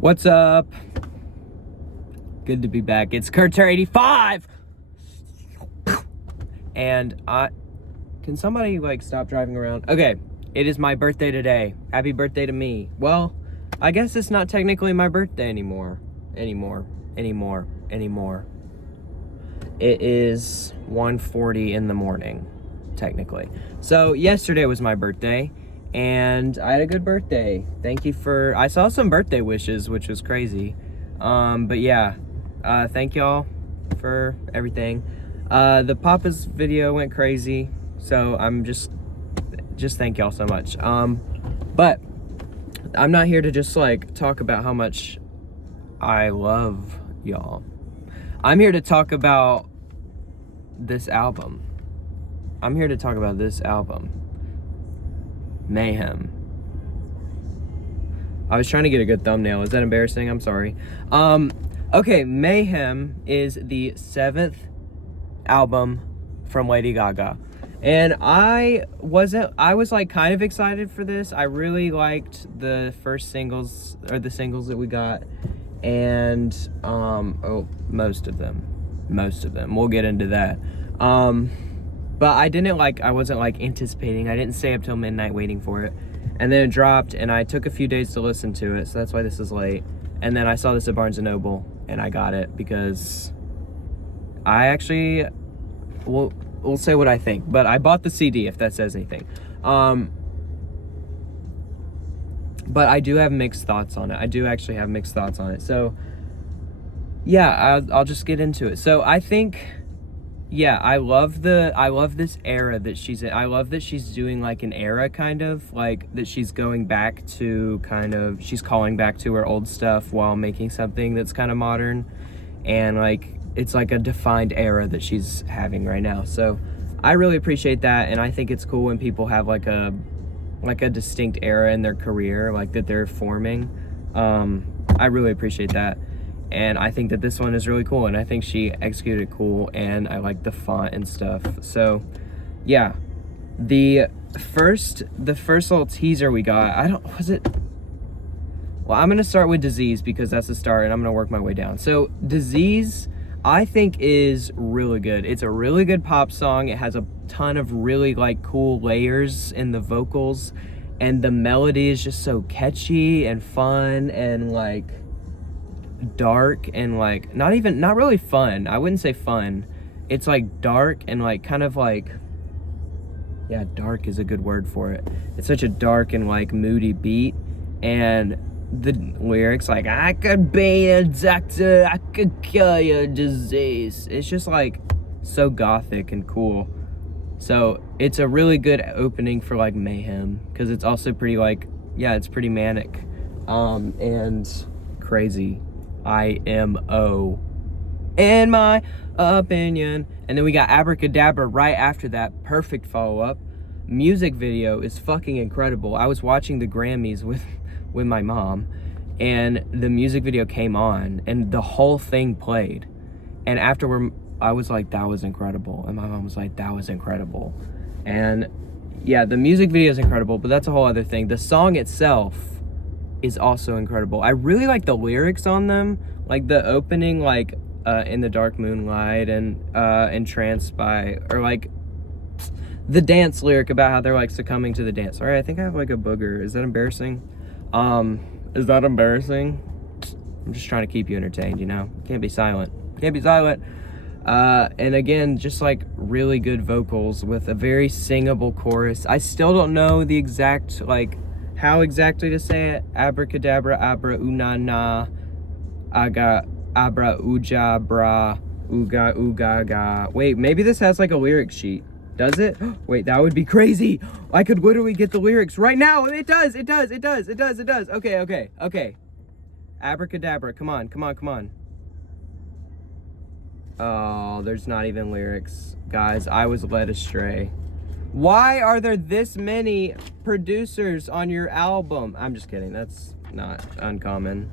What's up? Good to be back. It's Kurter85! And can somebody, stop driving around? Okay, it is my birthday today. Happy birthday to me. Well, I guess it's not technically my birthday anymore. It is 1:40 in the morning, technically. So, yesterday was my birthday. And I had a good birthday. Thank you for... I saw some birthday wishes, which was crazy. But yeah, thank y'all for everything. The Papa's video went crazy, so I'm just thank y'all so much. But I'm not here to just talk about how much I love y'all. I'm here to talk about this album. Mayhem. I was trying to get a good thumbnail. Is that embarrassing? I'm sorry. Okay, Mayhem is the 7th album from Lady Gaga. And I was kind of excited for this. I really liked the first singles, or the singles that we got. And, most of them. We'll get into that. But I wasn't anticipating. I didn't stay up till midnight waiting for it. And then it dropped, and I took a few days to listen to it, so that's why this is late. And then I saw this at Barnes & Noble, and I got it because I actually, we'll say what I think, but I bought the CD, if that says anything. But I do have mixed thoughts on it. So, yeah, I'll just get into it. So I think... yeah, I love this era that she's in. I love that she's doing an era that she's going back to she's calling back to her old stuff while making something that's kind of modern. And it's a defined era that she's having right now. So I really appreciate that, and I think it's cool when people have a distinct era in their career, that they're forming. I really appreciate that. And I think that this one is really cool, and I think she executed cool, and I like the font and stuff. So, yeah. The first little teaser we got, well, I'm going to start with Disease because that's the start, and I'm going to work my way down. So, Disease, I think, is really good. It's a really good pop song. It has a ton of really, not layers in the vocals, and the melody is just so catchy and fun and, dark and not really fun. I wouldn't say fun. It's dark and yeah, dark is a good word for it. It's such a dark and moody beat, and the lyrics I could be a doctor, I could cure your disease. It's just so gothic and cool. So it's a really good opening for Mayhem, because it's also pretty yeah, it's pretty manic and crazy. IMO, in my opinion. And then we got Abracadabra right after that. Perfect follow-up. Music video is fucking incredible. I was watching the Grammys with my mom, and the music video came on, and the whole thing played. And afterward, I was like, that was incredible. And my mom was like, that was incredible. And yeah, the music video is incredible, but that's a whole other thing. The song itself is also incredible. I really like the lyrics on them, the opening, in the dark moonlight, and entranced by, or the dance lyric about how they're succumbing to the dance. All right, I think I have a booger. Is that embarrassing? I'm just trying to keep you entertained, Can't be silent. And again, just really good vocals with a very singable chorus. I still don't know the exact how exactly to say it. Abracadabra, abra, unana, aga, abra, uja, bra, uga, uga, ga. Wait, maybe this has a lyric sheet. Does it? Wait, that would be crazy. I could literally get the lyrics right now. It does. Okay. Abracadabra, come on. Oh, there's not even lyrics. Guys, I was led astray. Why are there this many producers on your album? I'm just kidding. That's not uncommon.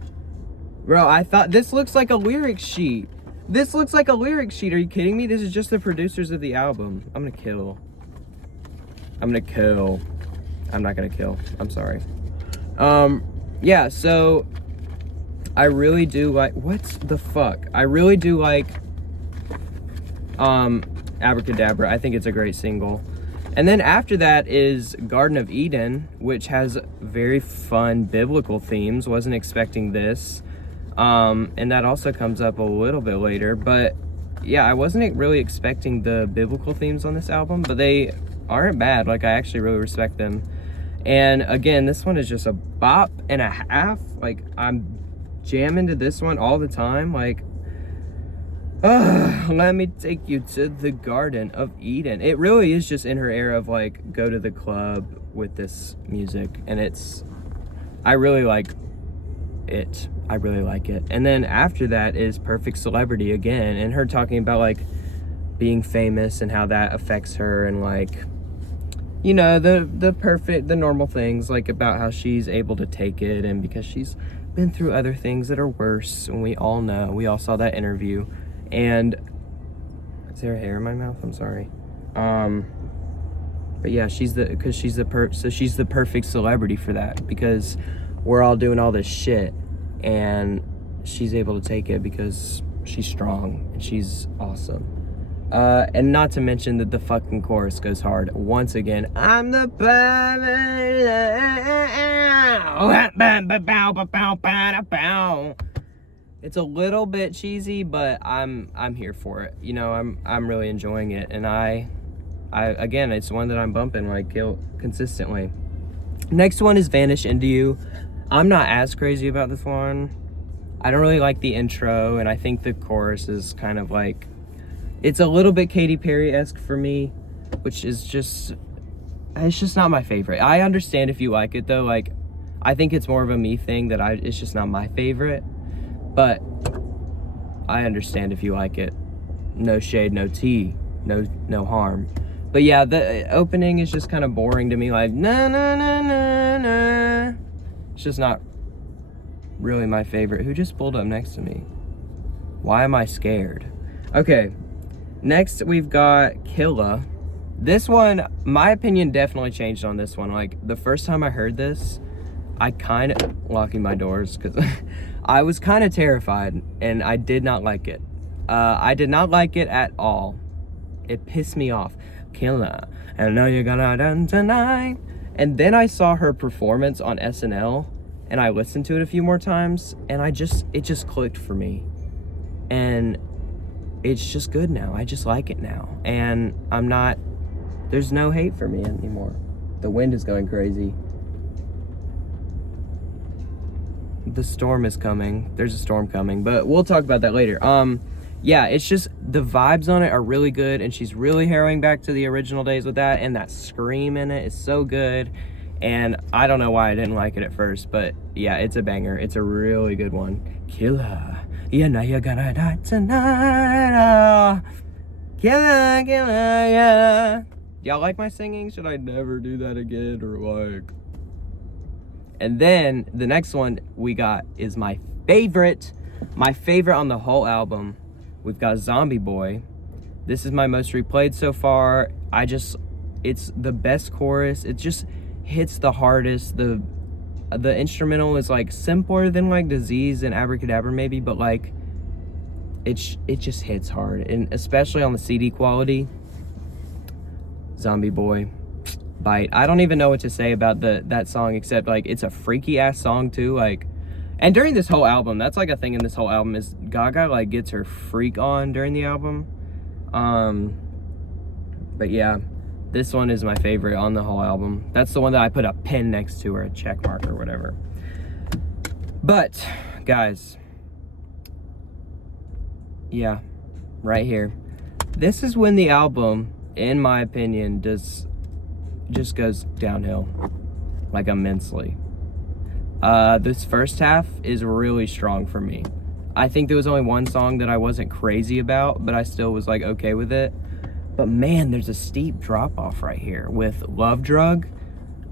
Bro, I thought this looks like a lyric sheet. Are you kidding me? This is just the producers of the album. I'm gonna kill. I'm not gonna kill. I'm sorry. Yeah, so I really do like, what the fuck? I really do like Abracadabra. I think it's a great single. And then after that is Garden of Eden, which has very fun biblical themes. Wasn't expecting this. And that also comes up a little bit later. But yeah, I wasn't really expecting the biblical themes on this album, but they aren't bad. Like, I actually really respect them. And again, this one is just a bop and a half. Like, I'm jamming to this one all the time. Like, let me take you to the Garden of Eden. It really is just in her era of like, go to the club with this music. And I really like it. I really like it. And then after that is Perfect Celebrity again. And her talking about like being famous and how that affects her. And like, you know, the normal things, like about how she's able to take it. And because she's been through other things that are worse. And we all know, we all saw that interview. And is there hair in my mouth? I'm sorry. But yeah, she's the perfect celebrity for that, because we're all doing all this shit and she's able to take it because she's strong and she's awesome. And not to mention that the fucking chorus goes hard once again. I'm the It's a little bit cheesy, but I'm here for it. You know, I'm really enjoying it, and I again, it's one that I'm bumping like consistently. Next one is Vanish Into You. I'm not as crazy about this one. I don't really like the intro, and I think the chorus is kind of like, it's a little bit Katy Perry-esque for me, which is just, it's just not my favorite. I understand if you like it though. Like, I think it's more of a me thing that it's just not my favorite. But I understand if you like it. No shade, no tea, no harm. But yeah, the opening is just kind of boring to me. Like, na na na na na. It's just not really my favorite. Who just pulled up next to me? Why am I scared? Okay, next we've got Killa. This one, my opinion definitely changed on this one. Like, the first time I heard this, I kind of, locking my doors, because I was kind of terrified, and I did not like it. I did not like it at all. It pissed me off. Killa, and I know you're gonna done tonight. And then I saw her performance on SNL, and I listened to it a few more times, and it just clicked for me. And it's just good now. I just like it now. And there's no hate for me anymore. The wind is going crazy. The storm is coming. There's a storm coming, but we'll talk about that later. Yeah, it's just the vibes on it are really good, and she's really harrowing back to the original days with that, and that scream in it is so good. And I don't know why I didn't like it at first, but yeah, it's a banger. It's a really good one. Killa, yeah, now you're gonna die tonight. Killa, killa, yeah. Y'all like my singing? Should I never do that again, or like? And then the next one we got is my favorite on the whole album. We've got Zombie Boy. This is my most replayed so far. It's the best chorus. It just hits the hardest. The instrumental is like simpler than like Disease and Abracadabra maybe, but like it just hits hard, and especially on the CD quality. Zombie Boy. Bite. I don't even know what to say about that song, except like it's a freaky ass song too. Like, and during this whole album, that's like a thing in this whole album, is Gaga like gets her freak on during the album. But yeah, this one is my favorite on the whole album. That's the one that I put a pin next to, or a check mark or whatever. But guys, yeah, right here, this is when the album, in my opinion, just goes downhill, like, immensely. This first half is really strong for me. I think there was only one song that I wasn't crazy about, but I still was like okay with it. But man, there's a steep drop off right here with Love Drug,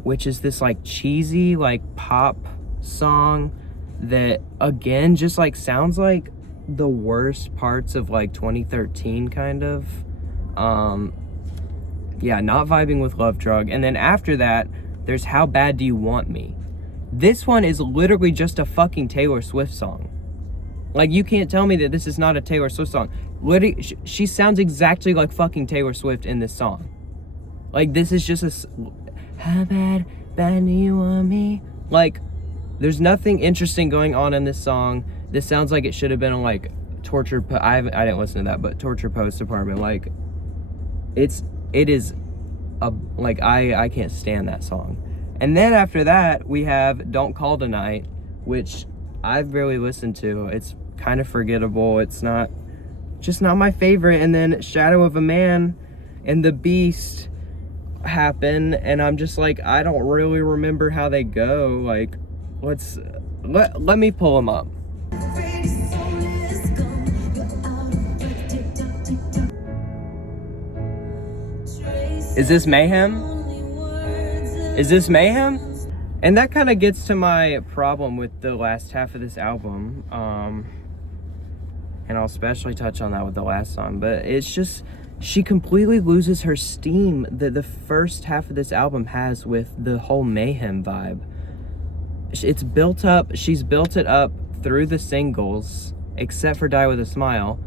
which is this like cheesy like pop song that again just like sounds like the worst parts of like 2013 kind of. Yeah, not vibing with Love Drug. And then after that, there's How Bad Do You Want Me? This one is literally just a fucking Taylor Swift song. Like, you can't tell me that this is not a Taylor Swift song. Literally, she sounds exactly like fucking Taylor Swift in this song. Like, this is just how bad do you want me? Like, there's nothing interesting going on in this song. This sounds like it should have been like Torture. I didn't listen to that, but Torture Post Department. Like, it is like, I can't stand that song. And then after that, we have Don't Call Tonight, which I've barely listened to. It's kind of forgettable. It's just not my favorite. And then Shadow of a Man and The Beast happen, and I'm just like, I don't really remember how they go. Like, let me pull them up. Is this Mayhem? Is this Mayhem? And that kind of gets to my problem with the last half of this album. And I'll especially touch on that with the last song. But it's just, she completely loses her steam that the first half of this album has with the whole Mayhem vibe. It's built up, she's built it up through the singles, except for Die With a Smile,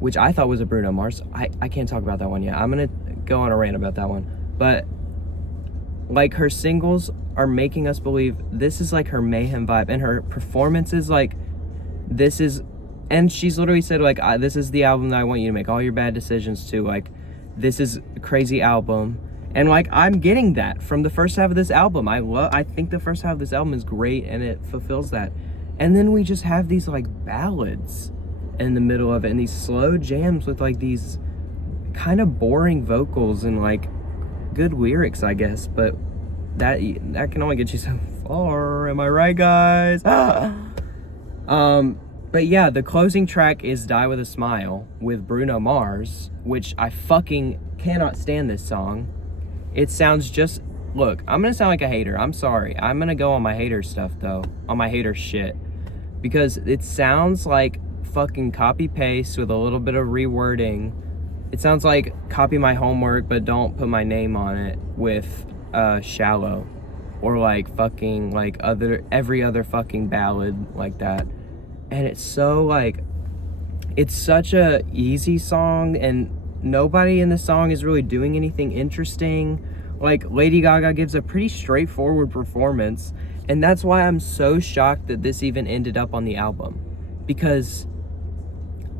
which I thought was a Bruno Mars. I can't talk about that one yet. I'm gonna go on a rant about that one. But like, her singles are making us believe this is like her Mayhem vibe, and her performances, like, this is, and she's literally said, like, this is the album that I want you to make all your bad decisions to. Like, this is a crazy album. And like, I'm getting that from the first half of this album. I think the first half of this album is great, and it fulfills that. And then we just have these like ballads in the middle of it, and these slow jams with like these kind of boring vocals and like good lyrics, I guess. But that can only get you so far. Am I right, guys? But yeah, the closing track is Die With a Smile with Bruno Mars, which I fucking cannot stand this song. It sounds just, look, I'm gonna sound like a hater. I'm sorry. I'm gonna go on my hater stuff though, on my hater shit, because it sounds like fucking copy paste with a little bit of rewording. It sounds like copy my homework but don't put my name on it with Shallow, or like fucking like every other fucking ballad like that. And it's so like, it's such a easy song, and nobody in the song is really doing anything interesting. Like, Lady Gaga gives a pretty straightforward performance, and that's why I'm so shocked that this even ended up on the album, because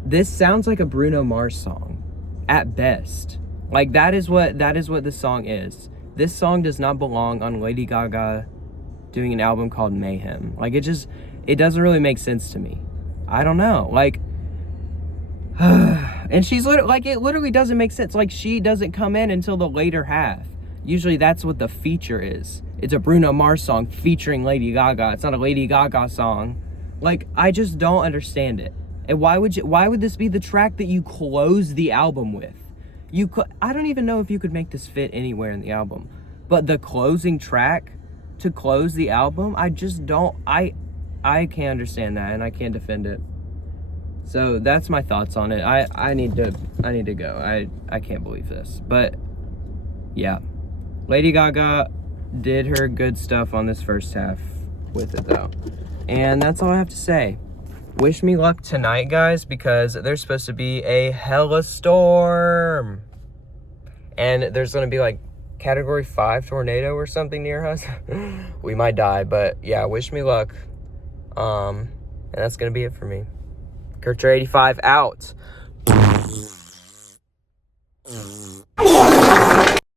this sounds like a Bruno Mars song at best. Like, that is what this song is. This song does not belong on Lady Gaga doing an album called Mayhem. Like, it doesn't really make sense to me. I don't know. Like, and she's literally, like, it literally doesn't make sense. Like, she doesn't come in until the later half. Usually that's what the feature is. It's a Bruno Mars song featuring Lady Gaga. It's not a Lady Gaga song. Like, I just don't understand it. And why would this be the track that you close the album with? I don't even know if you could make this fit anywhere in the album. But the closing track to close the album, I just don't, I can't understand that, and I can't defend it. So that's my thoughts on it. I need to go. I can't believe this. But yeah, Lady Gaga did her good stuff on this first half with it though. And that's all I have to say. Wish me luck tonight, guys, because there's supposed to be a hella storm. And there's going to be like Category 5 tornado or something near us. We might die, but yeah, wish me luck. And that's going to be it for me. Kurtcher85 out.